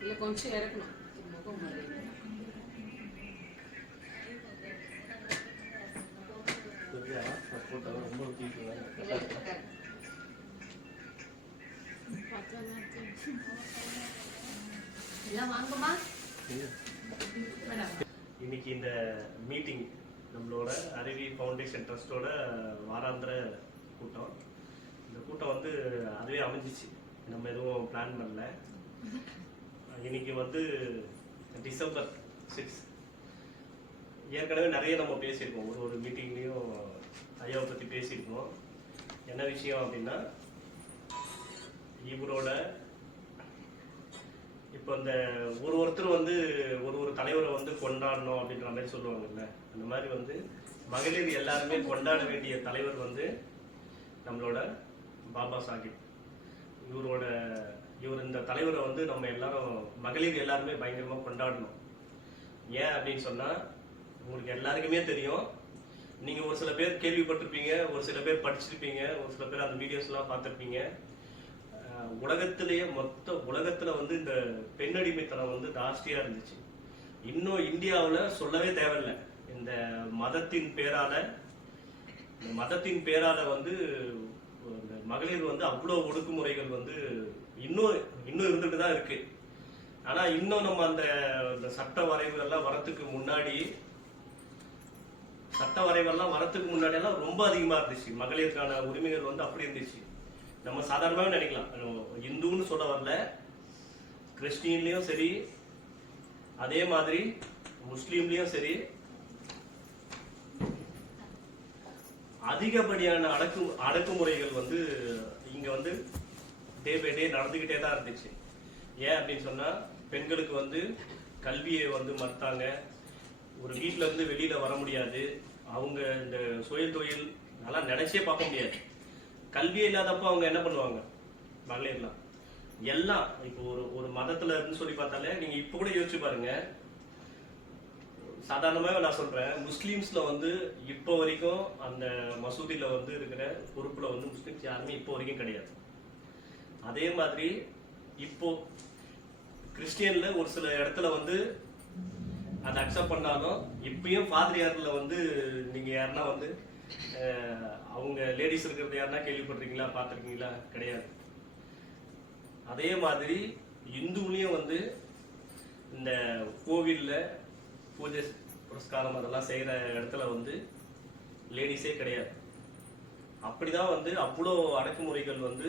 இல்லை கொஞ்சம் இறக்கணும் முகம் மாதிரி. இன்னைக்கு இந்த மீட்டிங் நம்மளோட அருவி ஃபவுண்டேஷன் ட்ரஸ்டோட வாராந்திர கூட்டம். இந்த கூட்டம் வந்து அதுவே அமைஞ்சிச்சு, நம்ம எதுவும் பிளான் பண்ணல. இன்னைக்கு வந்து டிசம்பர் 6. ஏற்கனவே நிறைய நம்ம பேசியிருக்கோம், ஒரு மீட்டிங்லேயும் ஐயாவை பற்றி பேசியிருக்கோம். என்ன விஷயம் அப்படின்னா, இவரோட இப்போ இந்த ஒருத்தர் வந்து ஒரு தலைவரை வந்து கொண்டாடணும் அப்படின்ற மாதிரி சொல்லுவாங்கல்ல, அந்த மாதிரி வந்து மகளிர் எல்லாருமே கொண்டாட வேண்டிய தலைவர் வந்து நம்மளோட பாபா சாஹிப். இவர் இந்த தலைவரை வந்து நம்ம எல்லாரும் மகளிர் எல்லாருமே பயங்கரமா கொண்டாடணும். ஏன் அப்படின்னு சொன்னா, உங்களுக்கு எல்லாருக்குமே தெரியும், நீங்க ஒரு சில பேர் கேள்விப்பட்டிருப்பீங்க, ஒரு சில பேர் படிச்சிருப்பீங்க, ஒரு சில பேர் அந்த வீடியோஸ் எல்லாம் பார்த்திருப்பீங்க. உலகத்திலேயே மொத்த உலகத்துல வந்து இந்த பெண்ணடிமைத்தனம் வந்து ஜாஸ்தியா இருந்துச்சு. இன்னும் இந்தியாவில் சொல்லவே தேவையில்லை. இந்த மதத்தின் பேரால வந்து மகளிர் வந்து அவ்வளவு ஒடுக்குமுறைகள் வந்து இன்னும் இருந்துட்டு தான் இருக்கு. ஆனா இன்னும் நம்ம அந்த சட்ட வரைவுகள்லாம் வரத்துக்கு முன்னாடி எல்லாம் ரொம்ப அதிகமா இருந்துச்சு. மகளிருக்கான உரிமைகள் வந்து அப்படி இருந்துச்சு. நம்ம சாதாரணமாக நினைக்கலாம், இந்துன்னு சொல்ல வரல, கிறிஸ்டின்லயும் சரி, அதே மாதிரி முஸ்லீம்லயும் சரி, அதிகப்படியான அடக்குமுறைகள் வந்து இங்க வந்து டே பை டே நடந்துகிட்டே தான் இருந்துச்சு. ஏன் அப்படின்னு சொன்னா, பெண்களுக்கு வந்து கல்வியை வந்து மறுத்தாங்க, ஒரு வீட்டுல இருந்து வெளியில வர முடியாது, அவங்க இந்த சுய தொழில் நல்லா நினைச்சே பார்க்க முடியாது. கல்வியே இல்லாதப்போ அவங்க என்ன பண்ணுவாங்க, மகளிர்லாம் எல்லாம் இப்போ ஒரு மதத்துல இருந்து சொல்லி பார்த்தாலே நீங்க இப்ப கூட யோசிச்சு பாருங்க. சாதாரணமாக நான் சொல்றேன், முஸ்லீம்ஸ்ல வந்து இப்போ வரைக்கும் அந்த மசூதியில வந்து இருக்கிற பொறுப்புல வந்து முஸ்லீம்ஸ் யாருமே இப்போ வரைக்கும் கிடையாது. அதே மாதிரி இப்போ கிறிஸ்டியன்ல ஒரு சில இடத்துல வந்து அதை அக்செப்ட் பண்ணாலும் இப்பயும் பாதிரியார்ல வந்து நீங்க யாருன்னா வந்து அவங்க லேடிஸ் இருக்கிறது யாருன்னா கேள்விப்பட்டிருக்கீங்களா, பார்த்துருக்கீங்களா? கிடையாது. அதே மாதிரி இந்துலயும் வந்து இந்த கோவில்ல பூஜை புரஸ்காரம் அதெல்லாம் செய்யற இடத்துல வந்து லேடிஸே கிடையாது. அப்படிதான் வந்து அவ்வளோ அடக்குமுறைகள் வந்து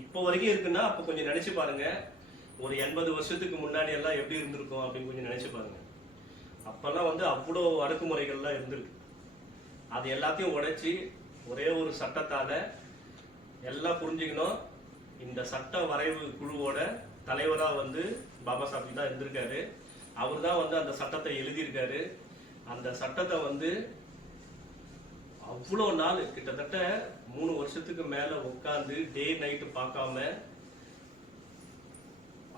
இப்போ வரைக்கும் இருக்குன்னா, அப்போ கொஞ்சம் நினைச்சு பாருங்க, ஒரு 80 வருஷத்துக்கு முன்னாடி எல்லாம் எப்படி இருந்திருக்கும் அப்படின்னு கொஞ்சம் நினைச்சு பாருங்க. அப்பெல்லாம் வந்து அவ்வளோ அடக்குமுறைகள்லாம் இருந்திருக்கு. அது எல்லாத்தையும் உடைச்சி ஒரே ஒரு சட்டத்தால எல்லாம் புரிஞ்சுக்கணும். இந்த சட்ட வரைவு குழுவோட தலைவரா வந்து பாபா சாஹிப் தான் இருந்திருக்காரு. அவர் தான் வந்து அந்த சட்டத்தை எழுதியிருக்காரு. அந்த சட்டத்தை வந்து அவ்வளோ நாள், கிட்டத்தட்ட 3 வருஷத்துக்கு மேல உட்கார்ந்து டே நைட்டு பார்க்காம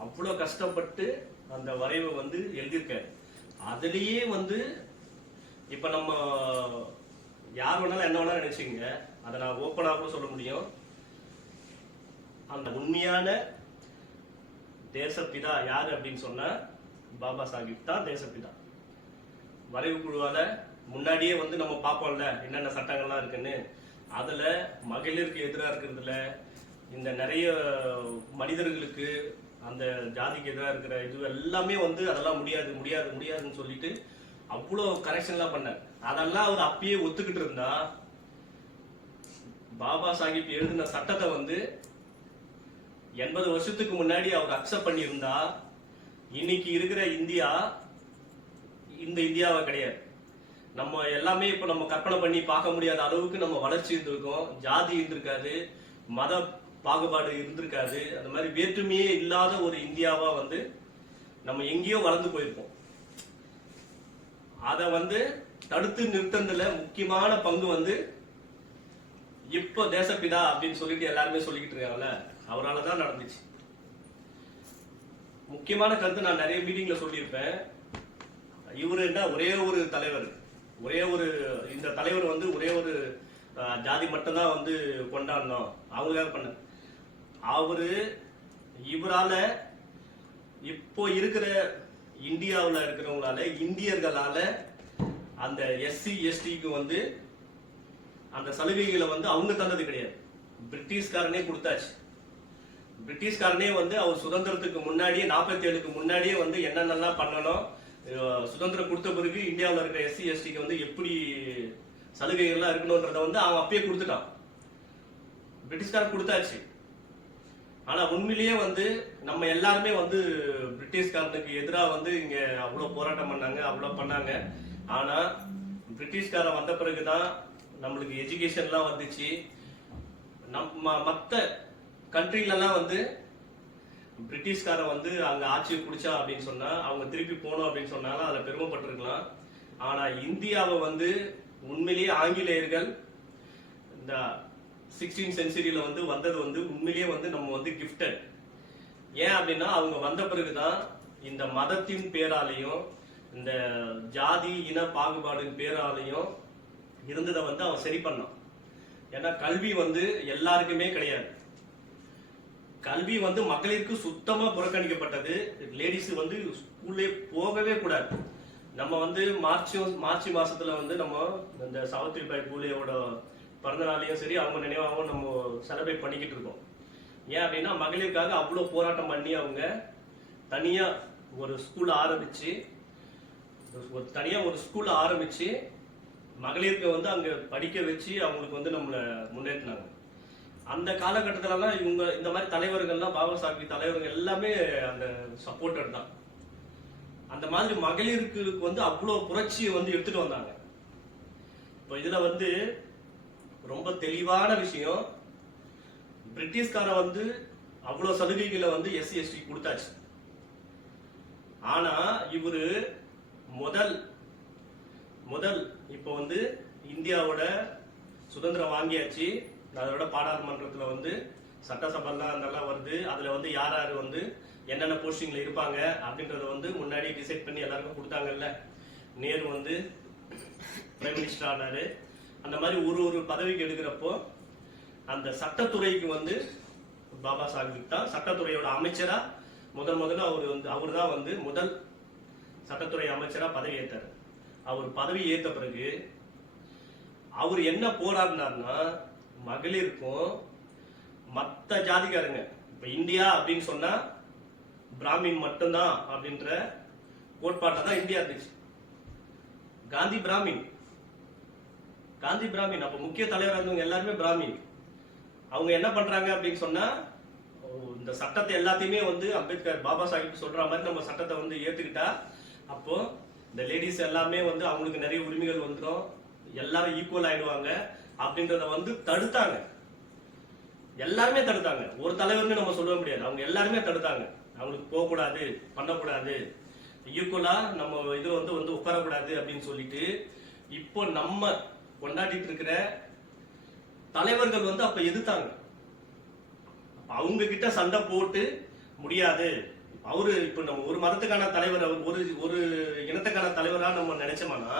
அவ்வளோ கஷ்டப்பட்டு அந்த வரைவை வந்து எழுதியிருக்காரு. அதுலயே வந்து இப்ப நம்ம யார் வேணாலும் என்ன வேணாலும் நினைச்சுங்க, அதை நான் ஓப்பனா கூட சொல்ல முடியும். அந்த உண்மையான தேசப்பிதா யாரு அப்படின்னு சொன்னா பாபா சாஹிப் தான் தேசப்பிதா. வரைவு குழுவால முன்னாடியே வந்து நம்ம பார்ப்போம்ல என்னென்ன சட்டங்கள்லாம் இருக்குன்னு. அதுல மகளிருக்கு எதிராக இருக்கிறதுல இந்த நிறைய மனிதர்களுக்கு அந்த ஜாதிக்கு எதிராக இருக்கிற இது எல்லாமே வந்து அதெல்லாம் முடியாதுன்னு சொல்லிட்டு அவ்வளோ கரெக்ஷன்லாம் பண்ணார். அதெல்லாம் அவர் அப்பயே ஒத்துக்கிட்டு இருந்தா, பாபா சாஹிப் எழுதின சட்டத்தை வந்து 80 வருஷத்துக்கு முன்னாடி அவர் அக்செப்ட் பண்ணி இருந்தா, இன்னைக்கு இருக்கிற இந்தியா இந்த இந்தியாவை கிடையாது. நம்ம எல்லாமே இப்ப நம்ம கற்பனை பண்ணி பார்க்க முடியாத அளவுக்கு நம்ம வளர்ச்சி இருந்திருக்கோம். ஜாதி இருந்திருக்காது, மத பாகுபாடு இருந்திருக்காது. அந்த மாதிரி வேற்றுமையே இல்லாத ஒரு இந்தியாவா வந்து நம்ம எங்கேயோ வளர்ந்து போயிருக்கோம். அத வந்து தடுத்து நிறுத்ததுல முக்கியமான பங்கு வந்து இப்போ தேசப்பிதா அப்படின்னு சொல்லிட்டு எல்லாருமே சொல்லிக்கிட்டு இருக்காங்கல்ல, அவரால்தான் நடந்துச்சு. முக்கியமான கருத்து நான் நிறைய மீட்டிங்ல சொல்லியிருப்பேன். இவரு என்ன ஒரே ஒரு தலைவர், இந்த தலைவர் வந்து ஒரே ஒரு ஜாதி மட்டும் தான் வந்து கொண்டாடணும், அவங்களுக்காக பண்ண. அவரு இவரால இப்போ இருக்கிற இந்தியாவில் இருக்கிறவங்களால இந்தியர்களால அந்த எஸ்சி எஸ்டிக்கு வந்து அந்த சலுகைகளை வந்து அவங்க தந்தது கிடையாது, பிரிட்டிஷ்காரனே கொடுத்தாச்சு. பிரிட்டிஷ்காரனே வந்து அவர் சுதந்திரத்துக்கு முன்னாடியே 47க்கு முன்னாடியே வந்து என்னென்னலாம் பண்ணணும், சுதந்திரம் கொடுத்த பிறகு இந்தியாவில் இருக்கிற எஸ்சி எஸ்டிக்கு வந்து எப்படி சலுகைகள்லாம் இருக்கணும்ன்றத வந்து அவன் அப்பயே கொடுத்துட்டான், பிரிட்டிஷ்காரன் கொடுத்தாச்சு. ஆனா உண்மையிலேயே வந்து நம்ம எல்லாருமே வந்து பிரிட்டிஷ்காரனுக்கு எதிராக வந்து இங்க அவ்வளவு போராட்டம் பண்ணாங்க, அவ்வளவு பண்ணாங்க. ஆனா பிரிட்டிஷ்காரன் வந்த பிறகுதான் நம்மளுக்கு எஜுகேஷன்லாம் வந்துச்சு. நம்ம மற்ற கண்ட்ரிலலாம் வந்து பிரிட்டிஷ்காரன் வந்து அங்க ஆட்சியை பிடிச்சா அப்படின்னு சொன்னா அவங்க திருப்பி போனோம் அப்படின்னு சொன்னாலும் அதுல பெருமைப்பட்டிருக்கலாம். ஆனா இந்தியாவை வந்து உண்மையிலேயே ஆங்கிலேயர்கள் இந்த 16th செஞ்சுரியில வந்து வந்தது வந்து உண்மையிலேயே வந்து நம்ம வந்து கிஃப்டட். ஏன் அப்படின்னா அவங்க வந்த பிறகுதான் இந்த மதத்தின் பேராலையும் இந்த ஜாதி இன பாகுபாடின் பேராலையும் இருந்ததை வந்து அவன் சரி பண்ணான். ஏன்னா கல்வி வந்து எல்லாருக்குமே கிடையாது, கல்வி வந்து மகளிருக்கு சுத்தமா புறக்கணிக்கப்பட்டது. லேடிஸ் வந்து ஸ்கூல்லே போகவே கூடாது. நம்ம வந்து மார்ச் மாசத்துல வந்து நம்ம இந்த சாவித்ரிபாய் பூலேயோட பிறந்த நாளையும் சரி அவங்க நினைவாகவும் நம்ம செலிப்ரேட் பண்ணிக்கிட்டு இருக்கோம். ஏன் அப்படின்னா மகளிருக்காக அவ்வளவு போராட்டம் பண்ணி அவங்க தனியா ஒரு ஸ்கூல் ஆரம்பிச்சு மகளிருக்கு வந்து அங்க படிக்க வச்சு அவங்களுக்கு வந்து நம்மளை முன்னேற்றினாங்க. அந்த காலகட்டத்திலலாம் இவங்க இந்த மாதிரி தலைவர்கள்லாம் பாபா சாஹிப் தலைவர்கள் எல்லாமே அந்த சப்போர்ட்டர் தான். அந்த மாதிரி மகளிருக்கு வந்து அவ்வளவு புரட்சியை வந்து எடுத்துட்டு வந்தாங்க. இப்போ இதுல வந்து ரொம்ப தெளிவான விஷயம், பிரிட்டிஷ்காரன் வந்து அவ்வளவு சலுகைகளை வந்து எஸ்சி எஸ்டி கொடுத்தாச்சு. ஆனா இவரு முதல் இப்போ வந்து இந்தியாவோட சுதந்திரம் வாங்கியாச்சு, அதோட பாராளுமன்றத்துல வந்து சட்டசபைலாம் அதெல்லாம் வருது. அதுல வந்து யார் யார் வந்து என்னென்ன போஸ்டிங்ல இருப்பாங்க அப்படின்றத வந்து முன்னாடி டிசைட் பண்ணி எல்லாருக்கும் கொடுத்தாங்கல்ல. நேரு வந்து பிரைம் மினிஸ்டர் ஆனாரு. அந்த மாதிரி ஒரு பதவிக்கு எடுக்கிறப்போ அந்த சட்டத்துறைக்கு வந்து பாபா சாஹிப் தான் சட்டத்துறையோட அமைச்சரா முதல்ல அவர் தான் வந்து முதல் சட்டத்துறை அமைச்சரா பதவி ஏற்றாரு. அவர் பதவி ஏற்ற பிறகு அவர் என்ன போராடினார்னா மகளிருக்கும் மற்ற ஜாதிக்காரங்க, இப்ப இந்தியா அப்படின்னு சொன்னா பிராமின் மட்டும்தான் அப்படின்ற கோட்பாட்டை தான் இந்தியா இருந்துச்சு. காந்தி பிராமின் அப்ப முக்கிய தலைவராக இருந்தவங்க எல்லாருமே பிராமின். அவங்க என்ன பண்றாங்க அப்படின்னு சொன்னா இந்த சட்டத்தை எல்லாத்தையுமே வந்து அம்பேத்கர் பாபா சாஹிப் சொல்ற மாதிரி நம்ம சட்டத்தை வந்து ஏத்துக்கிட்டா அப்போ இந்த லேடிஸ் எல்லாமே வந்து அவங்களுக்கு நிறைய உரிமைகள் வந்துடும், எல்லாரும் ஈக்குவல் ஆயிடுவாங்க அப்படின்றத வந்து தடுத்தாங்க. எல்லாருமே தடுத்தாங்க, ஒரு தலைவர்னு நம்ம சொல்ல முடியாது, அவங்க எல்லாருமே தடுத்தாங்க. அவங்களுக்கு போகக்கூடாது, பண்ணக்கூடாது, ஈக்குவலா நம்ம இது வந்து உட்காரக்கூடாது அப்படின்னு சொல்லிட்டு இப்போ நம்ம கொண்டாடிட்டு இருக்கிற தலைவர்கள் வந்து அப்ப எதிர்த்தாங்க. அவங்க கிட்ட சண்டை போட்டு முடியாது. அவரு இப்ப நம்ம ஒரு மதத்துக்கான தலைவர், ஒரு இனத்துக்கான தலைவரா நம்ம நினைச்சோம்னா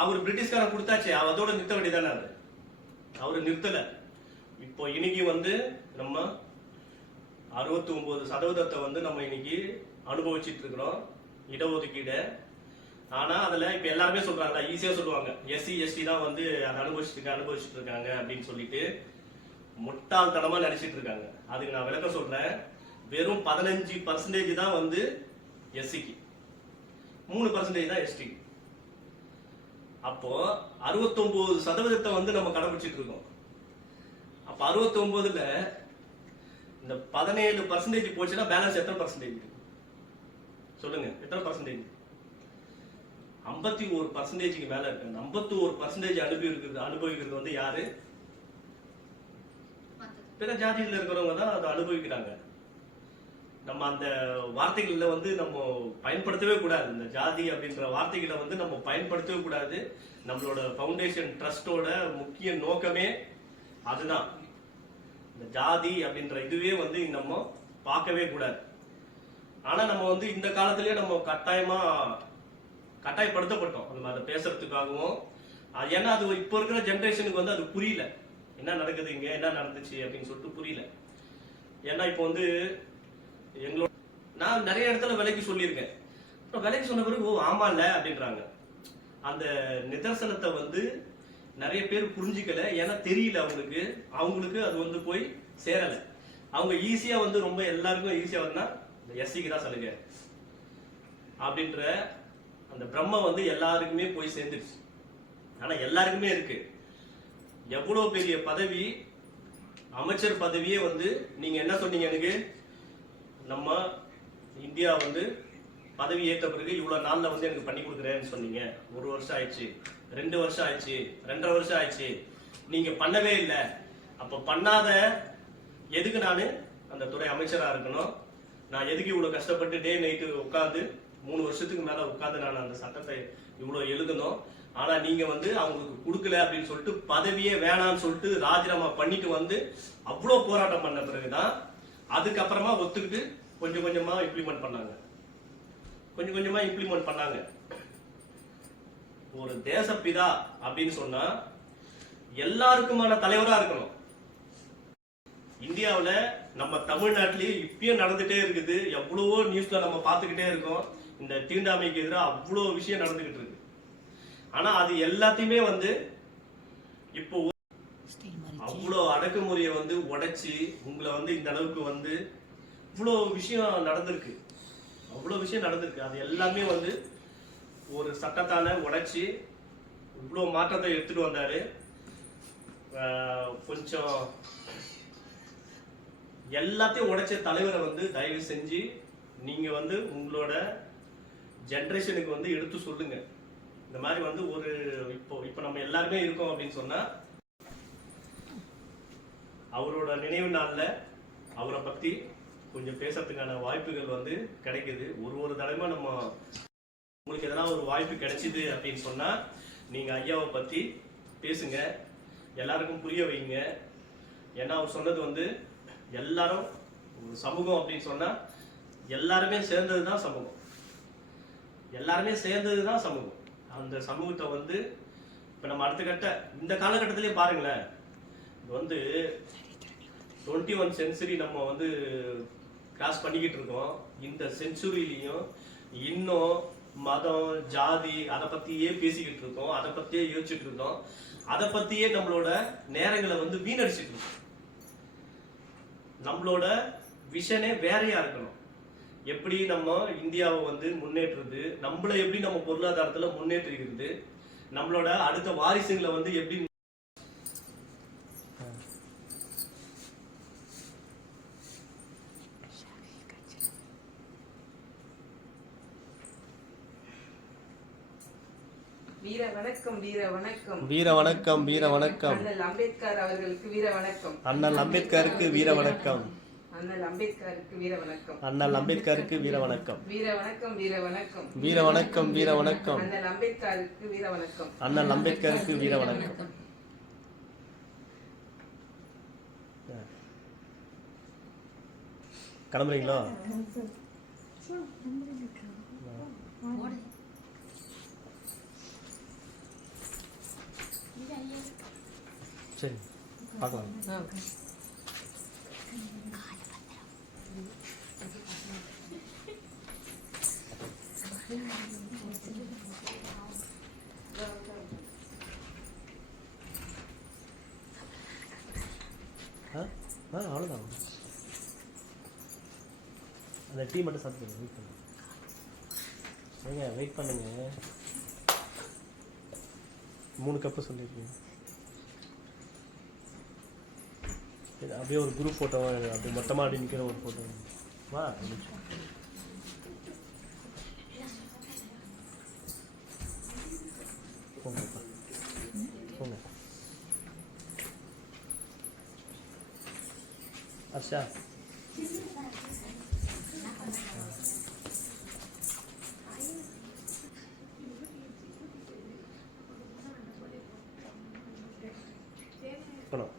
அவர் பிரிட்டிஷ்காரன் கொடுத்தாச்சு, அதோட நிறுத்த வேண்டியதானே. அவரு நிறுத்தல. இப்போ இன்னைக்கு வந்து நம்ம 69% வந்து நம்ம இன்னைக்கு அனுபவிச்சுட்டு இருக்கிறோம் இடஒதுக்கீடு. ஆனா அதுல இப்ப எல்லாருமே சொல்றாங்க, ஈஸியா சொல்லுவாங்க எஸ்சி எஸ்டி தான் வந்து அதை அனுபவிச்சுட்டு இருக்காங்க அப்படின்னு சொல்லிட்டு முட்டாள்தனமா நினைச்சிட்டு இருக்காங்க. அதுக்கு நான் விளக்கம் சொல்றேன். வெறும் 15% தான் வந்து எஸ்சிக்கு, 3% தான் எஸ்டிக்கு. அப்போ 69% வந்து நம்ம கடைபிடிச்சிட்டு இருக்கோம். அப்ப 69ல இந்த 17% போச்சுன்னா பேலன்ஸ் எத்தனை பர்சன்டேஜ் சொல்லுங்க? எத்தனை பர்சன்டேஜ்? 51% மேல இருக்கு. 51% அனுபவிக்கிறது வந்து யாரு? பிற ஜாதியில இருக்கிறவங்க தான் அதை அனுபவிக்கிறாங்க. நம்ம அந்த வார்த்தைகள்ல வந்து நம்ம பயன்படுத்தவே கூடாது. இந்த ஜாதி அப்படின்ற வார்த்தைகளை வந்து நம்ம பயன்படுத்தவே கூடாது. நம்மளோட ஃபவுண்டேஷன் ட்ரஸ்டோட முக்கிய நோக்கமே அதுதான். இந்த ஜாதி அப்படின்ற இதுவே வந்து நம்ம பார்க்கவே கூடாது. ஆனா நம்ம வந்து இந்த காலத்திலேயே நம்ம கட்டாயப்படுத்தப்பட்டோம் நம்ம அதை பேசுறதுக்காகவும். ஏன்னா அது இப்போ இருக்கிற ஜென்ரேஷனுக்கு வந்து அது புரியல, என்ன நடக்குது இங்க, என்ன நடந்துச்சு அப்படின்னு சொல்லிட்டு புரியல. ஏன்னா இப்போ வந்து எங்களோட நான் நிறைய இடத்துல விலைக்கு சொல்லியிருக்கேன். அப்புறம் விலைக்கு சொன்ன பிறகு ஓ ஆமா இல்ல அப்படின்றாங்க. அந்த நிதர்சனத்தை வந்து நிறைய பேர் புரிஞ்சுக்கல. ஏன்னா தெரியல அவங்களுக்கு அது வந்து போய் சேரல. அவங்க ஈஸியா வந்து ரொம்ப எல்லாருக்கும் ஈஸியா வந்தா எஸ்சிக்கு தான் சலுகை அப்படின்ற அந்த பிரம்ம வந்து எல்லாருக்குமே போய் சேர்ந்துருச்சு. ஆனா எல்லாருக்குமே இருக்கு. எவ்வளவு பெரிய பதவி, அமைச்சர் பதவியே வந்து நீங்க என்ன சொன்னீங்க எனக்கு, நம்ம இந்தியா வந்து பதவி ஏற்ற பிறகு இவ்வளவு நாள்ல வந்து எனக்கு பண்ணி கொடுக்குறேன்னு சொன்னீங்க. 1 வருஷம் ஆயிடுச்சு, 2 வருஷம் ஆயிடுச்சு, 2.5 வருஷம் ஆயிடுச்சு, நீங்க பண்ணவே இல்லை. அப்ப பண்ணாத எதுக்கு நானு அந்த துறை அமைச்சரா இருக்கணும்? நான் எதுக்கு இவ்வளவு கஷ்டப்பட்டு டே நைட்டு உட்காந்து 3 வருஷத்துக்கு மேல உட்காந்து நான் அந்த சட்டத்தை இவ்வளவு எழுதணும். ஆனா நீங்க வந்து அவங்களுக்கு கொடுக்கல அப்படின்னு சொல்லிட்டு பதவியே வேணாம்னு சொல்லிட்டு ராஜினாமா பண்ணிட்டு வந்து அவ்வளவு போராட்டம் பண்ண பிறகுதான் அதுக்கப்புறமா ஒத்துக்கிட்டு கொஞ்சம் கொஞ்சமா இம்ப்ளிமெண்ட் பண்ணாங்க. ஒரு தேசப்பிதா அப்படின்னு சொன்னா எல்லாருக்குமான தலைவரா இருக்கணும். இந்தியாவுல நம்ம தமிழ்நாட்டிலேயே இப்பயும் நடந்துட்டே இருக்குது. எவ்வளவோ நியூஸ்ல நம்ம பார்த்துக்கிட்டே இருக்கோம். இந்த தீண்டாமைக்கு எதிராக அவ்வளவு விஷயம் நடந்துகிட்டு இருக்கு. ஆனா அது எல்லாத்தையுமே வந்து இப்போ அவ்வளோ அடக்குமுறையை வந்து உடைச்சு உங்களை வந்து இந்த அளவுக்கு வந்து இவ்வளோ விஷயம் நடந்திருக்கு. அது எல்லாமே வந்து ஒரு சட்டத்தால உடைச்சு இவ்வளோ மாற்றத்தை எடுத்துட்டு வந்தாரு. கொஞ்சம் எல்லாத்தையும் உடைச்ச தலைவரை வந்து தயவு செஞ்சு நீங்க வந்து உங்களோட ஜெனரேஷனுக்கு வந்து எடுத்து சொல்லுங்க. இந்த மாதிரி வந்து ஒரு இப்போ நம்ம எல்லாருமே இருக்கோம் அப்படின்னு சொன்னா அவரோட நினைவு நாள்ல அவரை பத்தி கொஞ்சம் பேசுறதுக்கான வாய்ப்புகள் வந்து கிடைக்குது. ஒரு தடவை நம்ம உங்களுக்கு எதனா ஒரு வாய்ப்பு கிடைச்சிது அப்படின்னு சொன்னா நீங்க ஐயாவை பத்தி பேசுங்க, எல்லாருக்கும் புரிய வைங்க. ஏன்னா அவர் சொன்னது வந்து எல்லாரும் ஒரு சமூகம் அப்படின்னு சொன்னா எல்லாருமே சேர்ந்ததுதான் சமூகம். அந்த சமூகத்தை வந்து இப்ப நம்ம அடுத்த கட்ட இந்த காலகட்டத்திலேயே பாருங்களேன், இது வந்து 21 சென்ச்சுரி நம்ம வந்து கிராஸ் பண்ணிக்கிட்டு இருக்கோம். இந்த செஞ்சுரியிலையும் இன்னும் மதம் ஜாதி அதை பத்தியே பேசிக்கிட்டு இருக்கோம், அதை பத்தியே யோசிச்சுட்டு இருக்கோம், அதை பத்தியே நம்மளோட நேரங்களை வந்து வீணடிச்சிட்டு இருக்கோம். நம்மளோட விஷனே வேறையா இருக்கணும். எப்படி நம்ம இந்தியாவை வந்து முன்னேற்றுறது, நம்மளை எப்படி நம்ம பொருளாதாரத்துல முன்னேற்றிக்கிறது, நம்மளோட அடுத்த வாரிசுகளை வந்து எப்படி வீர வணக்கம் வீர வணக்கம் அண்ணல் அம்பேத்கர் அவர்களுக்கு வீர வணக்கம். அண்ணல் அம்பேத்கருக்கு வீர வணக்கம். அண்ணல் அம்பேத்கருக்கு வீர வணக்கம். அண்ணல் அம்பேத்கருக்கு வீர வணக்கம். வீர வணக்கம் வீர வணக்கம். அண்ணல் அம்பேத்கருக்கு வீர வணக்கம். அண்ணல் அம்பேத்கருக்கு வீர வணக்கம். கிளம்புறீங்களோ? சரி, பார்க்கலாம். அவ்வளோதான். அந்த டீ மட்டும் சாப்பிட்டு வெயிட் பண்ணுங்க. வெயிட் பண்ணுங்க. 3 கப்பு சொல்லியிருக்கீங்க. அப்படியே ஒரு குரூப் ஃபோட்டோ அப்படி மொத்தமாக அப்படி நிற்கிற ஒரு ஃபோட்டோ வா. போங்கப்பா போங்க. ஹர்ஷா போனோம்.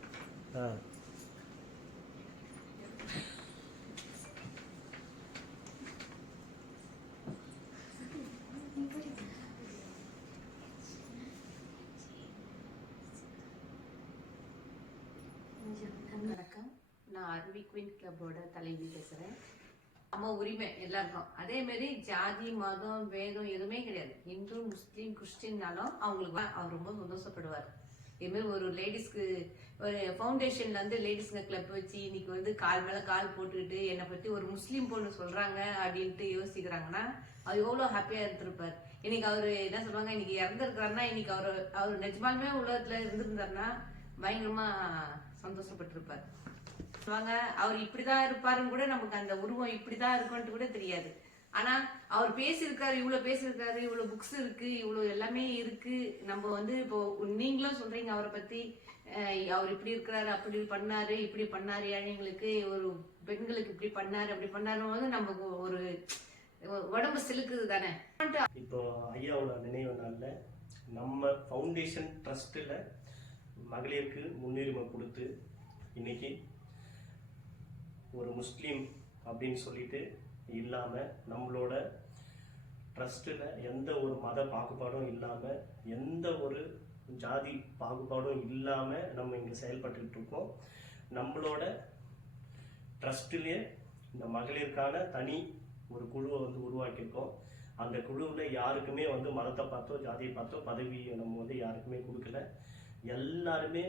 வணக்கம், நான் அருவி குயின் கிளப்போட தலைவி பேசுகிறேன். நம்ம உரிமை எல்லாருக்கும். அதே மாதிரி ஜாதி மதம் வேதம் எதுவுமே கிடையாது. இந்து முஸ்லீம் கிறிஸ்டின்னாலும் அவங்களுக்கு அவர் ரொம்ப சந்தோஷப்படுவார். இதே மாதிரி ஒரு லேடிஸ்க்கு ஒரு ஃபவுண்டேஷன்ல வந்து லேடிஸ்ங்க கிளப் வச்சு இன்னைக்கு வந்து கால் மேல கால் போட்டுக்கிட்டு என்னை பத்தி ஒரு முஸ்லீம் பொண்ணு சொல்றாங்க அப்படின்ட்டு யோசிக்கிறாங்கன்னா அவர் எவ்வளவு ஹாப்பியா இருந்திருப்பார். இன்னைக்கு அவரு என்ன சொல்லுவாங்க, இன்னைக்கு இறந்துருக்காருன்னா இன்னைக்கு அவர் நிஜமாலுமே உலகத்துல இருந்திருந்தாருன்னா பயங்கரமா சந்தோஷப்பட்டிருப்பார். சொல்லுவாங்க அவர் இப்படிதான் இருப்பாருன்னு கூட நமக்கு அந்த உருவம் இப்படிதான் இருக்கும்னு கூட தெரியாது. ஆனா அவர் பேசியிருக்காரு, இவ்வளவு பேசியிருக்காரு, இவ்வளவு புக்ஸ் இருக்கு, இவ்வளவு எல்லாமே இருக்கு. நம்ம வந்து இப்போ நீங்களும் சொல்றீங்க அவரை பத்தி, அவர் இப்படி இருக்கிறாரு, அப்படி பண்ணாரு, இப்படி பண்ணாரு, ஏழைங்களுக்கு ஒரு பெண்களுக்கு இப்படி பண்ணாரு, அப்படி பண்ணாரு வந்து நமக்கு ஒரு உடம்பு சிலுக்குது தானே. இப்போ ஐயாவோட நினைவு நாள்ல நம்ம ஃபவுண்டேஷன் ட்ரஸ்ட்ல மகளிருக்கு முன்னுரிமை கொடுத்து இன்னைக்கு ஒரு முஸ்லீம் அப்படின்னு சொல்லிட்டு இல்லாம நம்மளோட ட்ரஸ்ட்ல எந்த ஒரு மத பாகுபாடும் இல்லாம எந்த ஒரு ஜாதி பாகுபாடும் இல்லாம நம்ம இங்க செயல்பட்டு இருக்கோம். நம்மளோட ட்ரஸ்ட்லயே இந்த மகளிருக்கான தனி ஒரு குழுவை வந்து உருவாக்கியிருக்கோம். அந்த குழுவில் யாருக்குமே வந்து மதத்தை பார்த்தோ ஜாதியை பார்த்தோ பதவி நம்ம வந்து யாருக்குமே கொடுக்கல. எல்லாருமே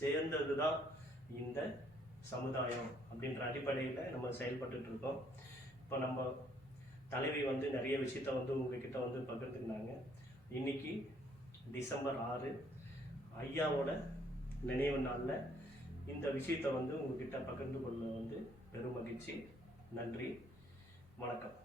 சேர்ந்தது தான் இந்த சமுதாயம் அப்படின்ற அடிப்படையில் நம்ம செயல்பட்டு இருக்கோம். இப்போ நம்ம தலைவி வந்து நிறைய விஷயத்த வந்து உங்ககிட்ட வந்து பகிர்ந்துக்கினாங்க. இன்னைக்கு டிசம்பர் 6 ஐயாவோட நினைவு நாளில் இந்த விஷயத்த வந்து உங்ககிட்ட பகிர்ந்து கொள்ள வந்து பெரும் மகிழ்ச்சி. நன்றி, வணக்கம்.